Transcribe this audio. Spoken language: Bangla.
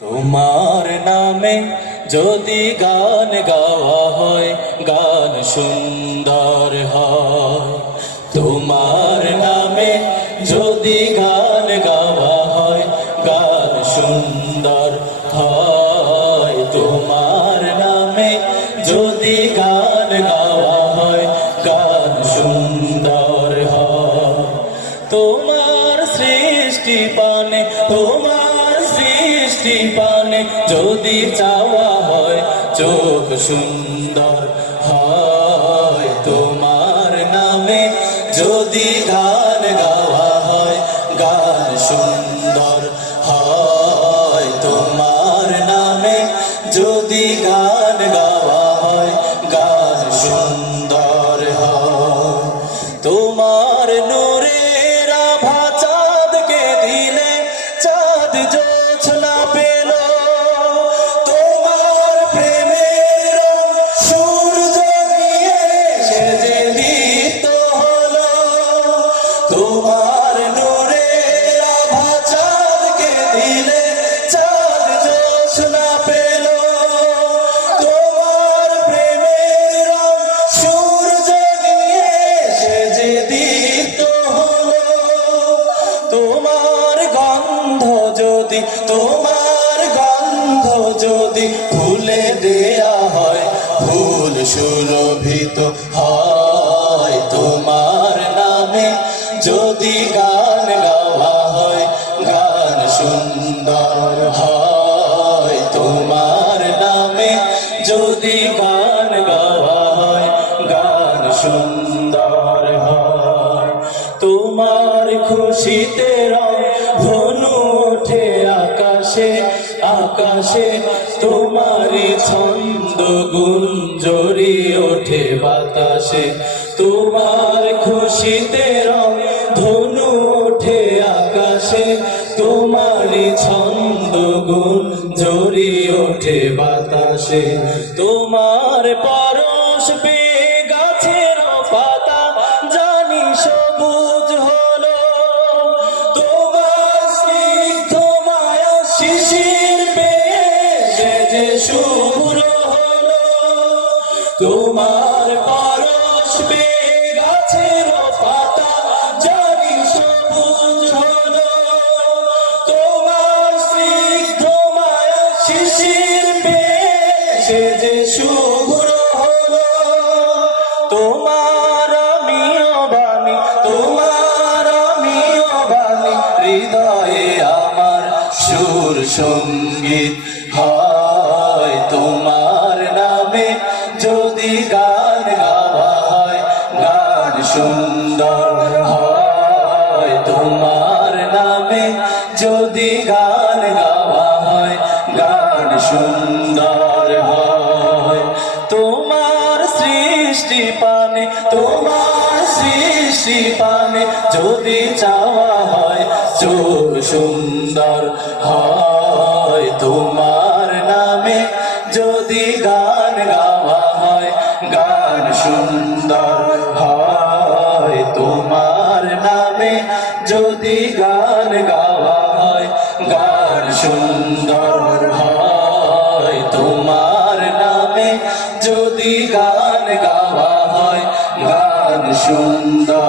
তোমার নামে যদি গান গাওয়া হয়, গান সুন্দর হয়। তোমার নামে যদি গান গাওয়া হয়, গান সুন্দর হয়। তোমার নামে যদি গান গাওয়া হয়, গান সুন্দর হয়। তোমার সৃষ্টি পানে, তোমার সৃষ্টি পানে যদি চাওয়া হয়, চোখ সুন্দর হয়। তোমার নামে যদি গান গাওয়া হয়, গান সুন্দর হয়। তোমার নামে যদি গান গাওয়া হয়, গান সুন্দর হয়। তোমার নূরের আভা চাঁদকে দিলে, চাঁদ জোছনা পেল। তোমার প্রেমের সূর্য নিয়ে সেজে দীপ্ত হলো। তোমার নূরের আভা চাঁদকে দিলে, চাঁদ জোছনা পেল। তোমার প্রেমের সূর্য নিয়ে সেজে দীপ্ত হলো। তোমার গন্ধ যদি, তোমার গন্ধ যদি ফুলে দেয়া হয়, ফুল সুরভিত হয়। তোমার নামে যদি গান গাওয়া হয়, গান সুন্দর হয়। তোমার নামে যদি গান গাওয়া হয়, গান সুন্দর হয়। তোমার খুশিতে রং ধনু ওঠে আকাশে, আকাশে তোমারই ছন্দ গুঞ্জরি ওঠে বাতাসে। তোমার খুশিতে রং ধনু ওঠে আকাশে, তোমারই ছন্দ গুঞ্জরি ওঠে বাতাসে। তোমার পরশ পেয়ে গাছের পাতা জানি সবুজ হলো। তোমার স্নিগ্ধ মায়া শিশির পেয়ে সেজে শুভ্র হলো। তোমার পরশ পেয়ে গাছের পাতা জানি সবুজ হলো। তোমার স্নিগ্ধ মায়া শিশির পেয়ে সেজে শুভ্র হলো। তোমার আমিও বাণী, তোমার আমিও বাণী, হৃদয়ে আমার সুর সঙ্গীত হয়। তোমার নামে যদি গান গাওয়া হয়, গান সুন্দর হয়। তোমার নামে যদি গান গাওয়া হয়, গান সুন্দর হয়। তোমার সৃষ্টি পানে, তোমার সৃষ্টি পানে যদি চাওয়া হয়, চোখ সুন্দর হয়। তোমার নামে যদি গান গাওয়া হয়, গান সুন্দর হয়। তোমার নামে যদি গান গাওয়া হয়, গান সুন্দর হয়। তোমার নামে যদি গান গাওয়া হয়, গান সুন্দর